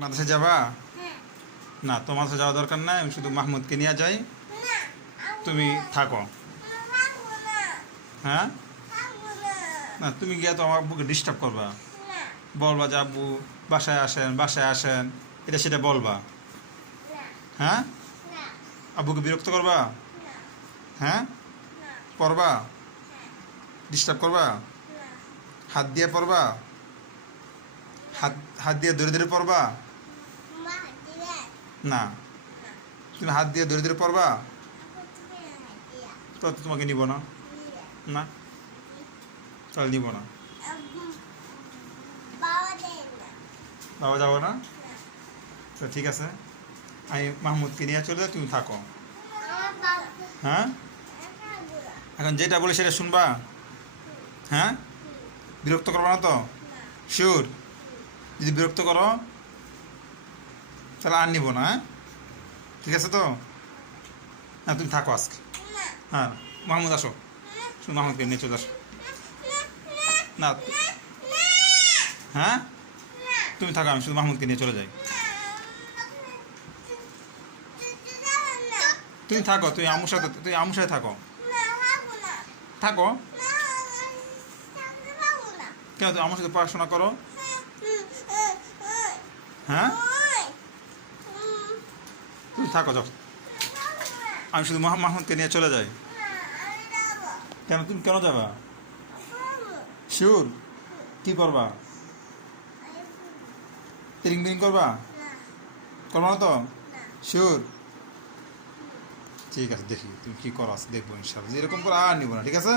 মাদ্রাসায় যাবা? না, তো মাদ্রাসায় যাওয়া দরকার নাই, আমি শুধু মাহমুদকে নিয়ে যাই, তুমি থাকো। হ্যাঁ, না তুমি গিয়ে তো আমার আব্বুকে ডিস্টার্ব করবা, বলবা যে আব্বু বাসায় আসেন, বাসায় আসেন, এটা সেটা বলবা। হ্যাঁ, আব্বুকে বিরক্ত করবা। হ্যাঁ, পড়বা, ডিস্টার্ব করবা, হাত দিয়ে পড়বা, হাত হাত দিয়ে ধরে ধরে পড়বা। না, তুমি হাত দিয়ে ধরে ধরে পড়বা, তো তোমাকে নিব না। না, তাহলে নিব না। বাবা যাবো না, তো ঠিক আছে, আমি মাহমুদকে নিয়ে চলে যাই, তুমি থাকো। হ্যাঁ, এখন যেটা বলে সেটা শুনবা। হ্যাঁ, বিরক্ত করবা না তো? শিওর? যদি বিরক্ত করো তাহলে আর নিব না। হ্যাঁ, ঠিক আছে তো? হ্যাঁ, তুমি থাকো আজকে। হ্যাঁ, মাহমুদ আসো, শুধু মাহমুদকে নিয়ে চলে আসো। না, হ্যাঁ, তুমি থাকো, আমি শুধু মাহমুদকে নিয়ে চলে যাই। তুমি থাকো, তুমি আম্মুর সাথে, তুমি আম্মুর সাথে থাকো। থাকো, কেন তুমি আমার সাথে পড়াশোনা করো। হ্যাঁ, তুমি থাকো, যাও, আমি শুধু মাহমুদকে নিয়ে চলে যাই। কেন, তুমি কেন যাবা? শিওর? কি করবা? তিরিং বিরিং করবা? করবা না তো? শিওর? ঠিক আছে, দেখি তুমি কি করো, দেখবো ইনশাল্লাহ। এরকম করে আর নিব না, ঠিক আছে?